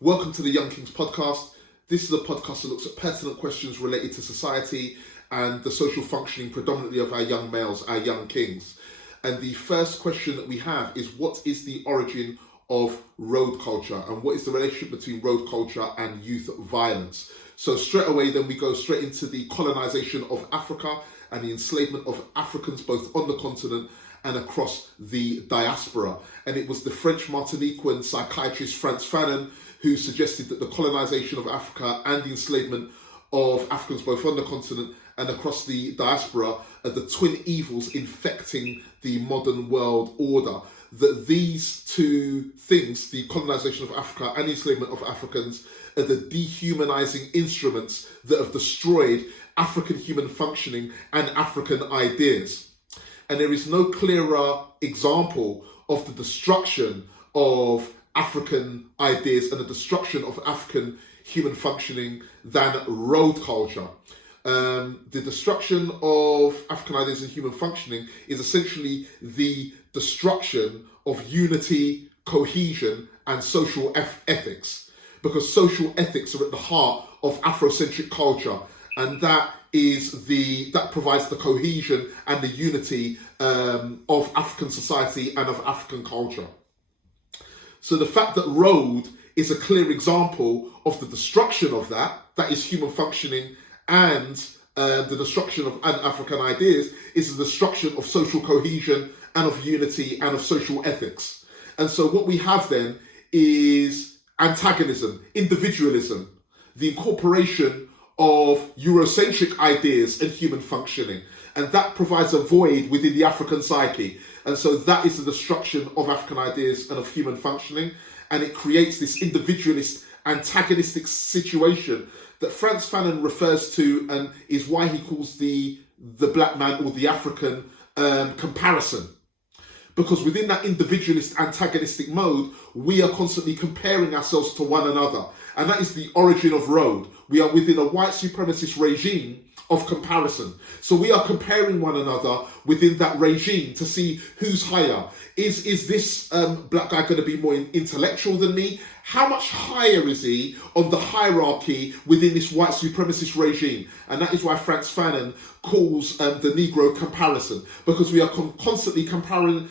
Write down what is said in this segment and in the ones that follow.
Welcome to the Young Kings podcast. This is a podcast that looks at pertinent questions related to society and the social functioning predominantly of our young males, our young kings. And the first question that we have is, what is the origin of road culture and what is the relationship between road culture and youth violence? So straight away then we go straight into the colonization of Africa and the enslavement of Africans both on the continent and across the diaspora. And it was the French Martiniquan psychiatrist Frantz Fanon who suggested that the colonization of Africa and the enslavement of Africans both on the continent and across the diaspora are the twin evils infecting the modern world order. That these two things, the colonization of Africa and the enslavement of Africans, are the dehumanizing instruments that have destroyed African human functioning and African ideas. And there is no clearer example of the destruction of African ideas and the destruction of African human functioning than road culture. The destruction of African ideas and human functioning is essentially the destruction of unity, cohesion, and social ethics, because social ethics are at the heart of Afro-centric culture, and that provides the cohesion and the unity of African society and of African culture. So the fact that road is a clear example of the destruction of that is human functioning, and the destruction of African ideas is the destruction of social cohesion and of unity and of social ethics. And so what we have then is antagonism, individualism, the incorporation of Eurocentric ideas and human functioning. And that provides a void within the African psyche. And so that is the destruction of African ideas and of human functioning. And it creates this individualist, antagonistic situation that Frantz Fanon refers to, and is why he calls the black man or the African comparison. Because within that individualist, antagonistic mode, we are constantly comparing ourselves to one another. And that is the origin of road. We are within a white supremacist regime of comparison. So we are comparing one another within that regime to see who's higher. Is this black guy going to be more intellectual than me? How much higher is he on the hierarchy within this white supremacist regime? And that is why Frantz Fanon calls the Negro comparison, because we are constantly comparing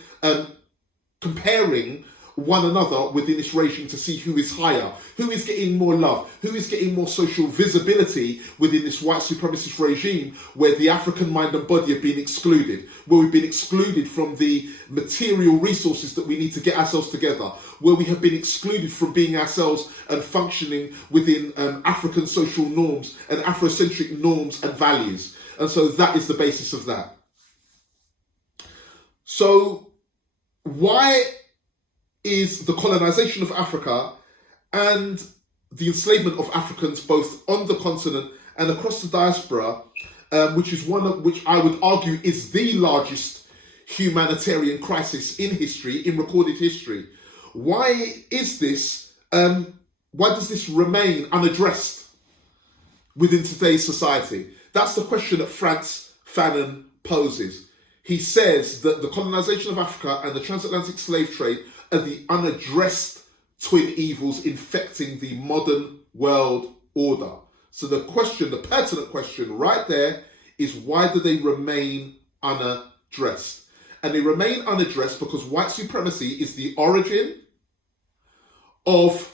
one another within this regime to see who is higher, who is getting more love, who is getting more social visibility within this white supremacist regime, where the African mind and body have been excluded, where we've been excluded from the material resources that we need to get ourselves together, where we have been excluded from being ourselves and functioning within African social norms and Afrocentric norms and values. And so that is the basis of that. So why is the colonization of Africa and the enslavement of Africans both on the continent and across the diaspora, which I would argue is the largest humanitarian crisis in history, in recorded history? Why is this? Why does this remain unaddressed within today's society? That's the question that Frantz Fanon poses. He says that the colonization of Africa and the transatlantic slave trade are the unaddressed twin evils infecting the modern world order. So the pertinent question right there is, why do they remain unaddressed? And they remain unaddressed because white supremacy is the origin of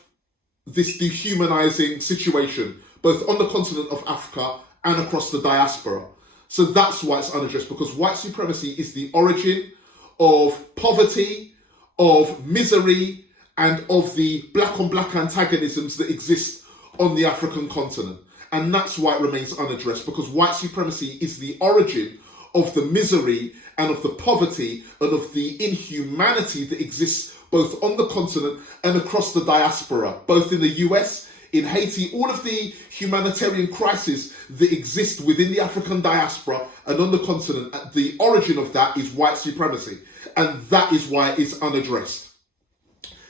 this dehumanizing situation, both on the continent of Africa and across the diaspora. So that's why it's unaddressed, because white supremacy is the origin of poverty, of misery, and of the black on black antagonisms that exist on the African continent. And that's why it remains unaddressed, because white supremacy is the origin of the misery and of the poverty and of the inhumanity that exists both on the continent and across the diaspora, both in the US, in Haiti, all of the humanitarian crises that exist within the African diaspora and on the continent. The origin of that is white supremacy. And that is why it's unaddressed.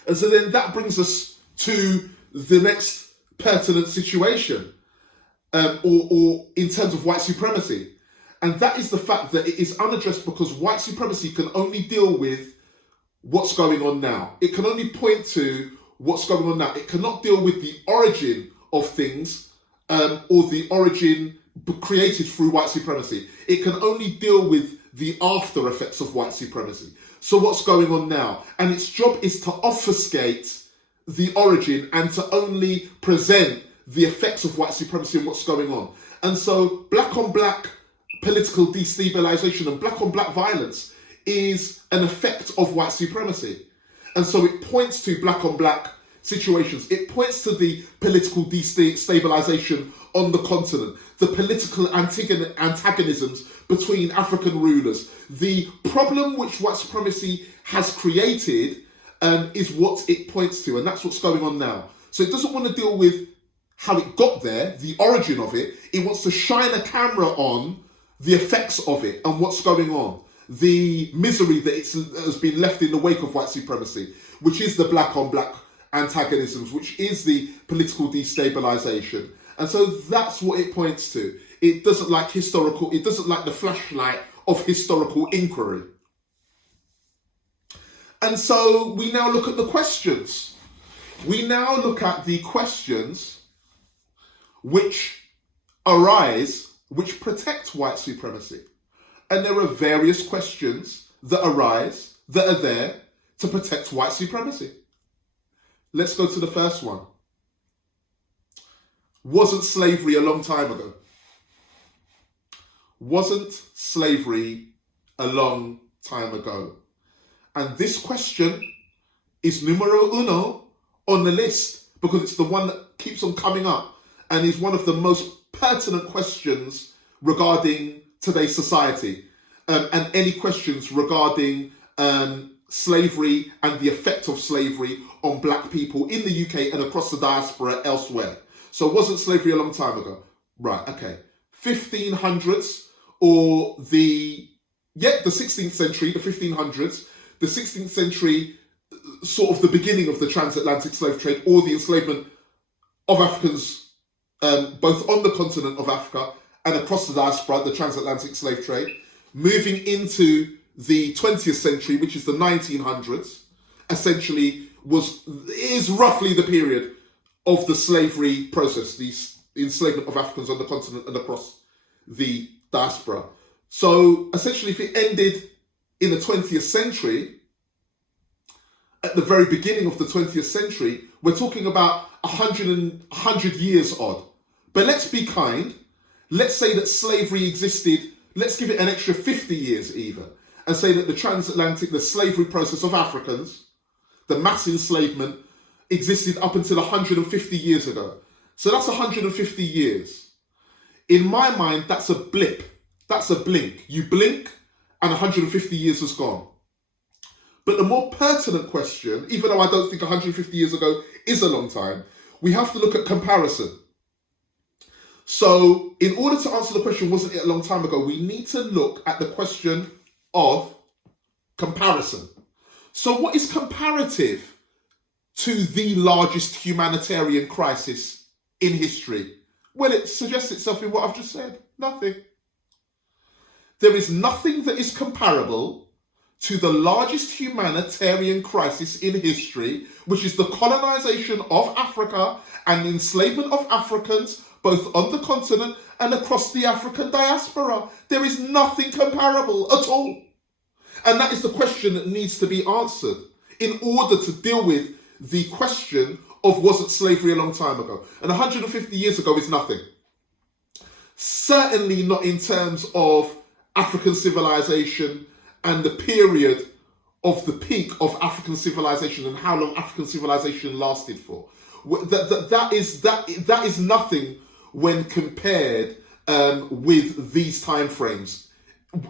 And so then that brings us to the next pertinent situation, or in terms of white supremacy. And that is the fact that it is unaddressed because white supremacy can only deal with what's going on now. It can only point to what's going on now. It cannot deal with the origin of things or the origin created through white supremacy. It can only deal with the after effects of white supremacy. So what's going on now? And its job is to obfuscate the origin and to only present the effects of white supremacy and what's going on. And so black on black political destabilization and black on black violence is an effect of white supremacy. And so it points to black on black situations. It points to the political destabilization on the continent, the political antagonisms between African rulers. The problem which white supremacy has created is what it points to, and that's what's going on now. So it doesn't want to deal with how it got there, the origin of it. It wants to shine a camera on the effects of it and what's going on, the misery that has been left in the wake of white supremacy, which is the black on black antagonisms, which is the political destabilization. And so that's what it points to. It doesn't like the flashlight of historical inquiry. And so we now look at the questions. We now look at the questions which arise, which protect white supremacy. And there are various questions that arise, that are there to protect white supremacy. Let's go to the first one. Wasn't slavery a long time ago? Wasn't slavery a long time ago? And this question is numero uno on the list because it's the one that keeps on coming up and is one of the most pertinent questions regarding today's society. And any questions regarding slavery and the effect of slavery on black people in the UK and across the diaspora elsewhere. So wasn't slavery a long time ago? Right, okay. 1500s or the 16th century, the 1500s, the 16th century, sort of the beginning of the transatlantic slave trade or the enslavement of Africans, both on the continent of Africa and across the diaspora, the transatlantic slave trade, moving into the 20th century, which is the 1900s, essentially is roughly the period of the slavery process, the enslavement of Africans on the continent and across the diaspora. So essentially, if it ended in the 20th century, at the very beginning of the 20th century, we're talking about 100 years odd. But let's be kind. Let's say that slavery existed, let's give it an extra 50 years even, and say that the slavery process of Africans, the mass enslavement, existed up until 150 years ago. So that's 150 years. In my mind, that's a blip. That's a blink. You blink and 150 years has gone. But the more pertinent question, even though I don't think 150 years ago is a long time, we have to look at comparison. So in order to answer the question, wasn't it a long time ago, we need to look at the question of comparison. So what is comparative to the largest humanitarian crisis in history? Well, it suggests itself in what I've just said. Nothing. There is nothing that is comparable to the largest humanitarian crisis in history, which is the colonization of Africa and the enslavement of Africans, both on the continent and across the African diaspora. There is nothing comparable at all. And that is the question that needs to be answered in order to deal with the question of wasn't slavery a long time ago? And 150 years ago is nothing. Certainly not in terms of African civilization and the period of the peak of African civilization and how long African civilization lasted for. That is nothing when compared with these timeframes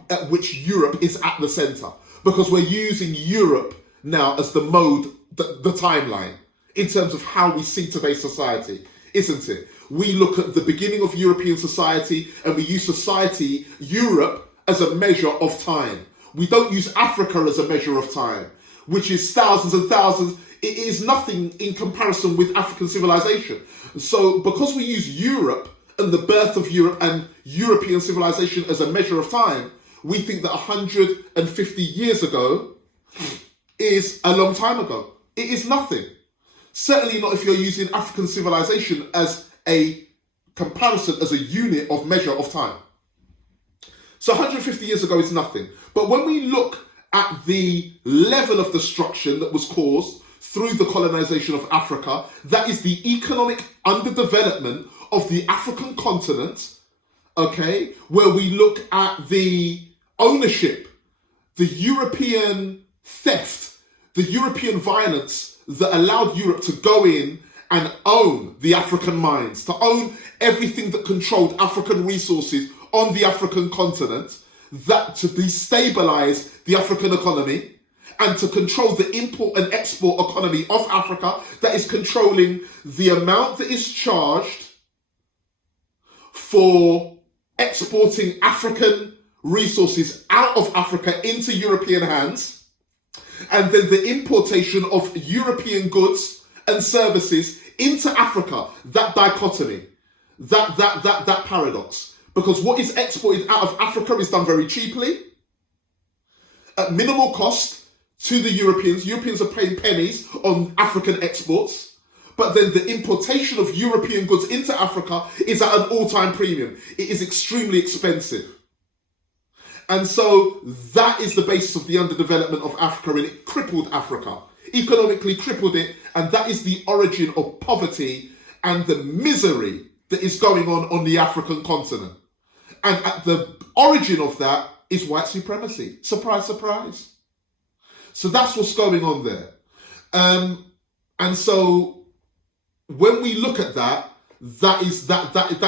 at which Europe is at the centre. Because we're using Europe now as the mode, the timeline, in terms of how we see today's society, isn't it? We look at the beginning of European society and we use society, Europe, as a measure of time. We don't use Africa as a measure of time, which is thousands and thousands. It is nothing in comparison with African civilization. So because we use Europe and the birth of Europe and European civilization as a measure of time, we think that 150 years ago is a long time ago. It is nothing. Certainly not if you're using African civilization as a comparison, as a unit of measure of time. So 150 years ago is nothing. But when we look at the level of destruction that was caused through the colonization of Africa, that is the economic underdevelopment of the African continent, okay, where we look at the ownership, the European theft, the European violence that allowed Europe to go in and own the African mines, to own everything that controlled African resources on the African continent, that to destabilize the African economy and to control the import and export economy of Africa, that is controlling the amount that is charged for exporting African resources out of Africa into European hands, and then the importation of European goods and services into Africa. That dichotomy, that paradox. Because what is exported out of Africa is done very cheaply, at minimal cost to the Europeans. Europeans are paying pennies on African exports, but then the importation of European goods into Africa is at an all-time premium. It is extremely expensive. And so that is the basis of the underdevelopment of Africa, and it crippled Africa, economically crippled it, and that is the origin of poverty and the misery that is going on the African continent. And at the origin of that is white supremacy. Surprise, surprise. So that's what's going on there. And so when we look at that, that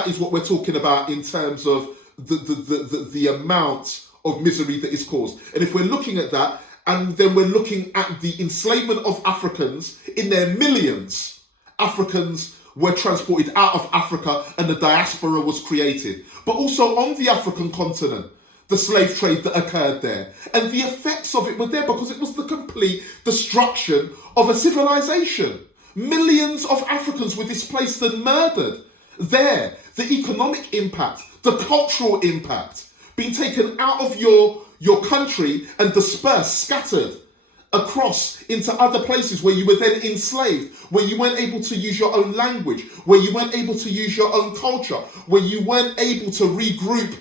is what we're talking about in terms of the amount of misery that is caused. And if we're looking at that, and then we're looking at the enslavement of Africans in their millions, Africans were transported out of Africa and the diaspora was created. But also on the African continent, the slave trade that occurred there. And the effects of it were there because it was the complete destruction of a civilization. Millions of Africans were displaced and murdered there. The economic impact, the cultural impact, being taken out of your country and dispersed, scattered across into other places where you were then enslaved, where you weren't able to use your own language, where you weren't able to use your own culture, where you weren't able to regroup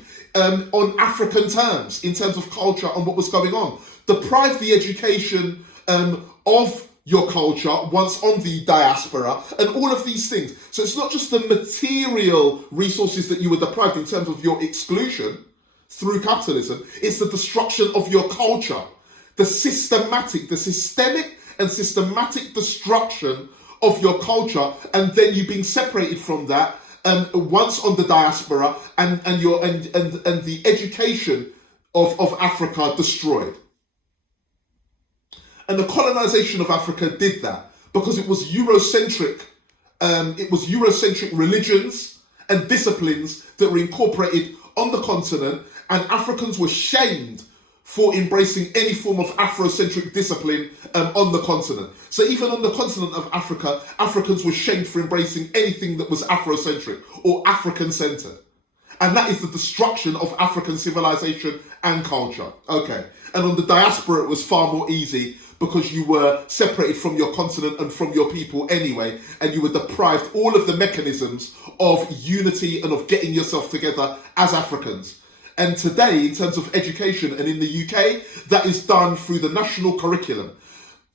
on African terms in terms of culture and what was going on. Deprive the education of your culture once on the diaspora and all of these things. So it's not just the material resources that you were deprived in terms of your exclusion through capitalism, it's the destruction of your culture. The systemic and systematic destruction of your culture, and then you being separated from that once on the diaspora, and the education of Africa destroyed. And the colonization of Africa did that because it was Eurocentric. It was Eurocentric religions and disciplines that were incorporated on the continent, and Africans were shamed for embracing any form of Afro-centric discipline on the continent. So even on the continent of Africa, Africans were shamed for embracing anything that was Afro-centric or African-centered. And that is the destruction of African civilization and culture. Okay. And on the diaspora, it was far more easy because you were separated from your continent and from your people anyway, and you were deprived all of the mechanisms of unity and of getting yourself together as Africans. And today, in terms of education, and in the UK, that is done through the national curriculum.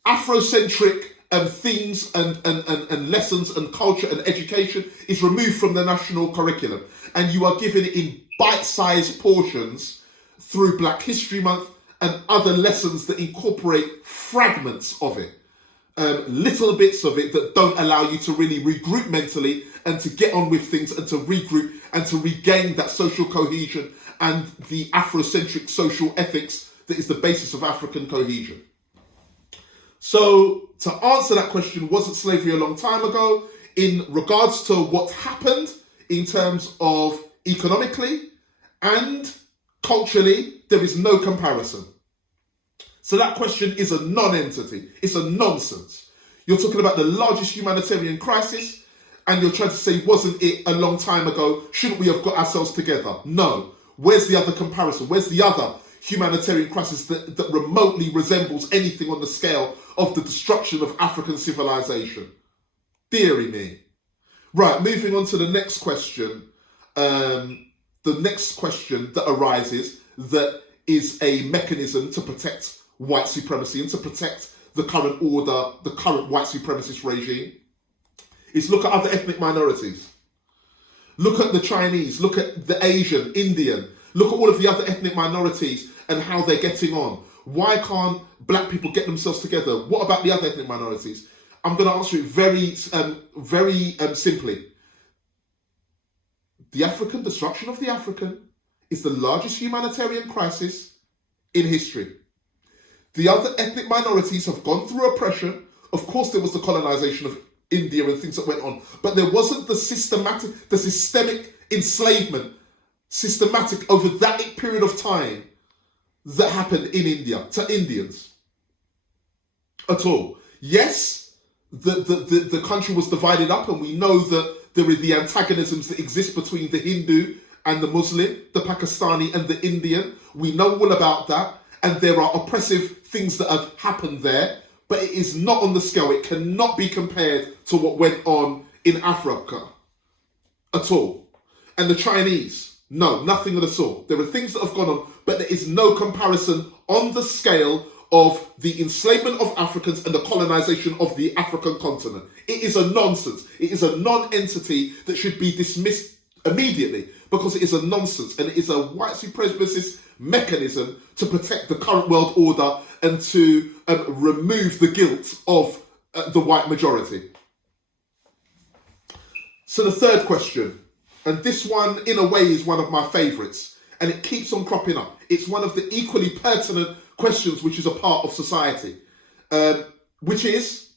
Afrocentric themes and lessons and culture and education is removed from the national curriculum. And you are given it in bite-sized portions through Black History Month and other lessons that incorporate fragments of it. Little bits of it that don't allow you to really regroup mentally and to get on with things and to regroup and to regain that social cohesion and the Afrocentric social ethics that is the basis of African cohesion. So, to answer that question, wasn't slavery a long time ago? In regards to what happened in terms of economically and culturally, there is no comparison. So that question is a non-entity. It's a nonsense. You're talking about the largest humanitarian crisis, and you're trying to say, wasn't it a long time ago? Shouldn't we have got ourselves together? No. Where's the other comparison? Where's the other humanitarian crisis that remotely resembles anything on the scale of the destruction of African civilization? Deary me. Right, moving on to the next question. The next question that arises that is a mechanism to protect white supremacy and to protect the current order, the current white supremacist regime, is look at other ethnic minorities. Look at the Chinese, look at the Asian, Indian, look at all of the other ethnic minorities and how they're getting on. Why can't black people get themselves together? What about the other ethnic minorities? I'm going to answer it very simply. The African destruction of the African is the largest humanitarian crisis in history. The other ethnic minorities have gone through oppression. Of course, there was the colonization of India and things that went on, but there wasn't the systemic enslavement, systematic over that period of time that happened in India to Indians at all. Yes, the country was divided up, and we know that there are the antagonisms that exist between the Hindu and the Muslim, the Pakistani and the Indian. We know all about that, and there are oppressive things that have happened there, but it is not on the scale. It cannot be compared to what went on in Africa at all. And the Chinese, no, nothing of the sort. There are things that have gone on, but there is no comparison on the scale of the enslavement of Africans and the colonization of the African continent. It is a nonsense. It is a non-entity that should be dismissed immediately because it is a nonsense, and it is a white supremacist mechanism to protect the current world order and to remove the guilt of the white majority. So the third question, and this one in a way is one of my favourites, and it keeps on cropping up. It's one of the equally pertinent questions which is a part of society, which is,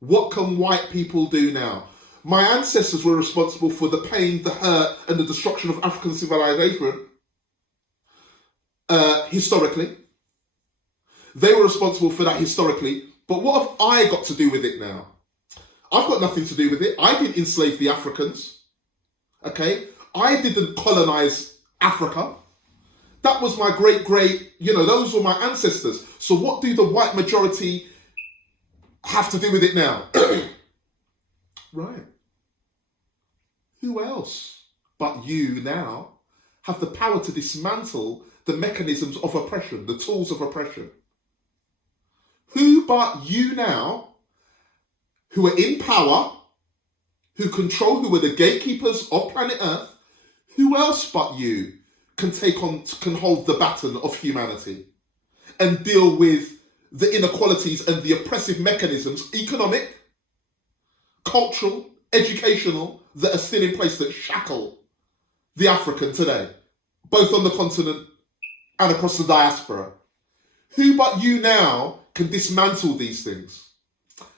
what can white people do now? My ancestors were responsible for the pain, the hurt, and the destruction of African civilization historically. They were responsible for that historically, but what have I got to do with it now? I've got nothing to do with it. I didn't enslave the Africans, okay? I didn't colonize Africa. That was my great, those were my ancestors. So what do the white majority have to do with it now? Right. Who else but you now have the power to dismantle the mechanisms of oppression, the tools of oppression? Who but you now, who are in power, who control, who are the gatekeepers of planet Earth, who else but you can hold the baton of humanity and deal with the inequalities and the oppressive mechanisms, economic, cultural, educational, that are still in place that shackle the African today, both on the continent and across the diaspora? Who but you now can dismantle these things?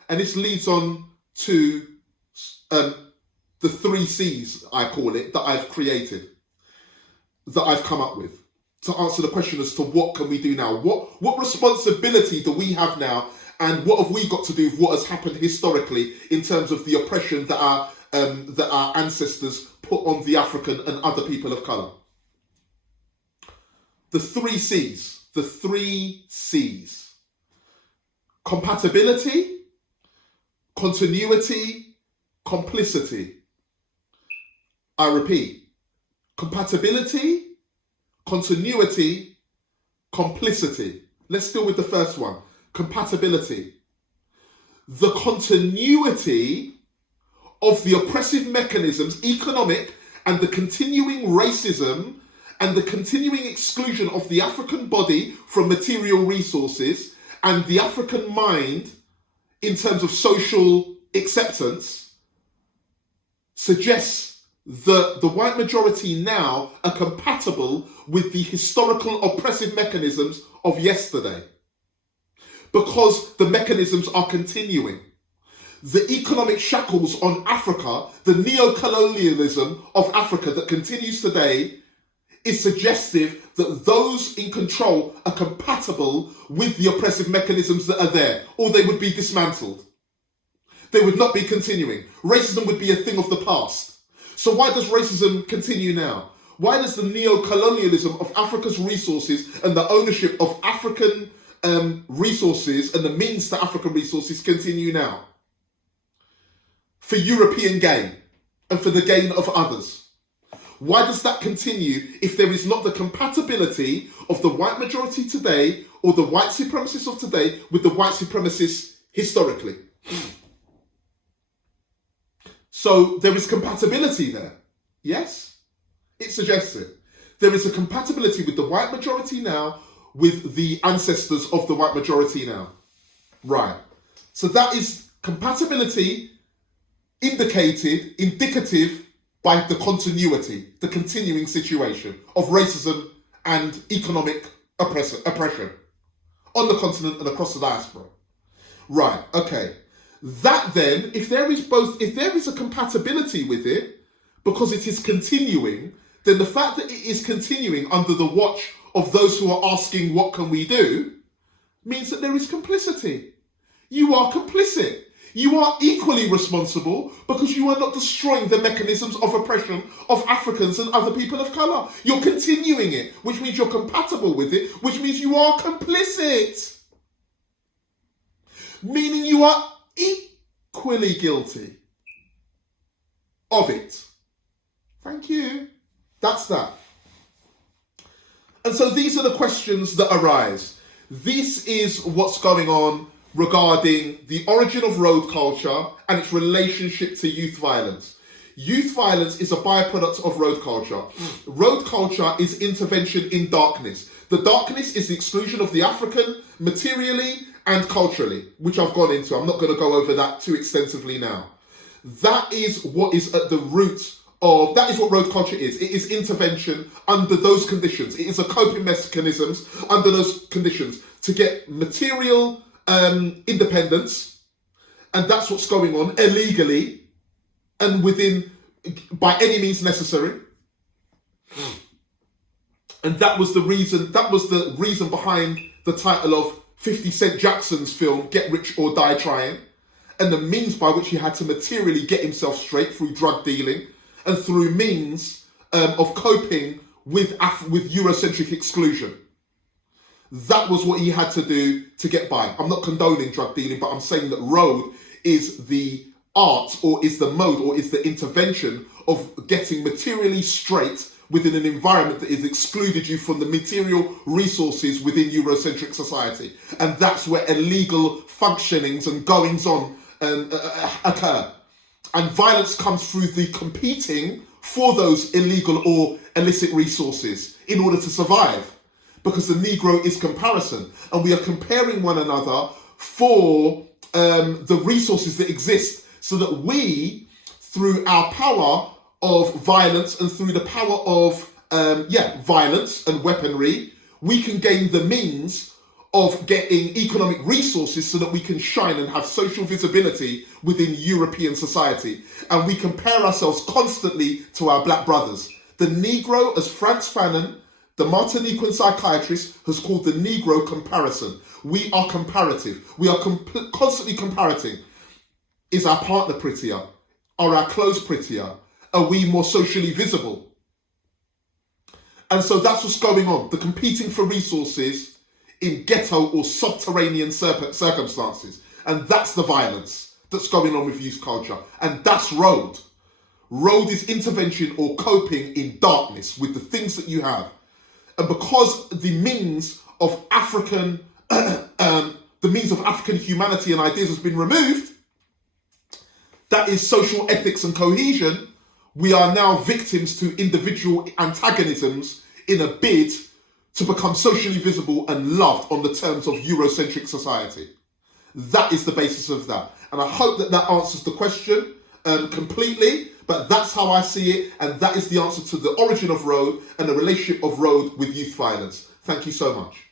And this leads on to the 3 C's, I call it, that I've created, that I've come up with to answer the question as to what can we do now? What responsibility do we have now, and what have we got to do with what has happened historically in terms of the oppression that our ancestors put on the African and other people of colour? The 3 C's. The 3 C's. Compatibility, continuity, complicity. I repeat. Compatibility, continuity, complicity. Let's deal with the first one. Compatibility. The continuity of the oppressive mechanisms, economic, and the continuing racism and the continuing exclusion of the African body from material resources and the African mind in terms of social acceptance suggests that the white majority now are compatible with the historical oppressive mechanisms of yesterday, because the mechanisms are continuing. The economic shackles on Africa, the neo-colonialism of Africa that continues today, is suggestive that those in control are compatible with the oppressive mechanisms that are there, or they would be dismantled. They would not be continuing. Racism would be a thing of the past. So why does racism continue now? Why does the neo-colonialism of Africa's resources and the ownership of African resources and the means to African resources continue now? for European gain and for the gain of others. Why does that continue if there is not the compatibility of the white majority today or the white supremacists of today with the white supremacists historically? So there is compatibility there. Yes? It suggests it. There is a compatibility with the white majority now with the ancestors of the white majority now. Right. So that is compatibility indicative by the continuity, the continuing situation of racism and economic oppression on the continent and across the diaspora. Right, okay. That then, if there is a compatibility with it, because it is continuing, then the fact that it is continuing under the watch of those who are asking, what can we do, means that there is complicity. You are complicit. You are equally responsible because you are not destroying the mechanisms of oppression of Africans and other people of colour. You're continuing it, which means you're compatible with it, which means you are complicit. Meaning you are equally guilty of it. Thank you. That's that. And so these are the questions that arise. This is what's going on regarding the origin of road culture and its relationship to youth violence. Youth violence is a byproduct of road culture. Road culture is intervention in darkness. The darkness is the exclusion of the African materially and culturally, which I've gone into. I'm not going to go over that too extensively now. That is what is at the root of, that is what road culture is. It is intervention under those conditions. It is a coping mechanisms under those conditions to get material independence, and that's what's going on illegally and by any means necessary. And that was the reason behind the title of 50 Cent Jackson's film, Get Rich or Die Trying, and the means by which he had to materially get himself straight through drug dealing and through means of coping with Eurocentric exclusion. That was what he had to do to get by. I'm not condoning drug dealing, but I'm saying that road is the art or is the mode or is the intervention of getting materially straight within an environment that has excluded you from the material resources within Eurocentric society. And that's where illegal functionings and goings on occur. And violence comes through the competing for those illegal or illicit resources in order to survive. Because the Negro is comparison, and we are comparing one another for the resources that exist, so that we, through our power of violence and through the power of violence and weaponry, we can gain the means of getting economic resources so that we can shine and have social visibility within European society. And we compare ourselves constantly to our black brothers. The Negro, as Frantz Fanon, the Martiniquan psychiatrist, has called the Negro comparison. We are comparative. We are constantly comparating. Is our partner prettier? Are our clothes prettier? Are we more socially visible? And so that's what's going on. The competing for resources in ghetto or subterranean circumstances. And that's the violence that's going on with youth culture. And that's road. Road is intervention or coping in darkness with the things that you have. And because the means of African humanity and ideas has been removed, that is social ethics and cohesion, we are now victims to individual antagonisms in a bid to become socially visible and loved on the terms of Eurocentric society. That is the basis of that. And I hope that that answers the question completely, but that's how I see it, and that is the answer to the origin of road and the relationship of road with youth violence. Thank you so much.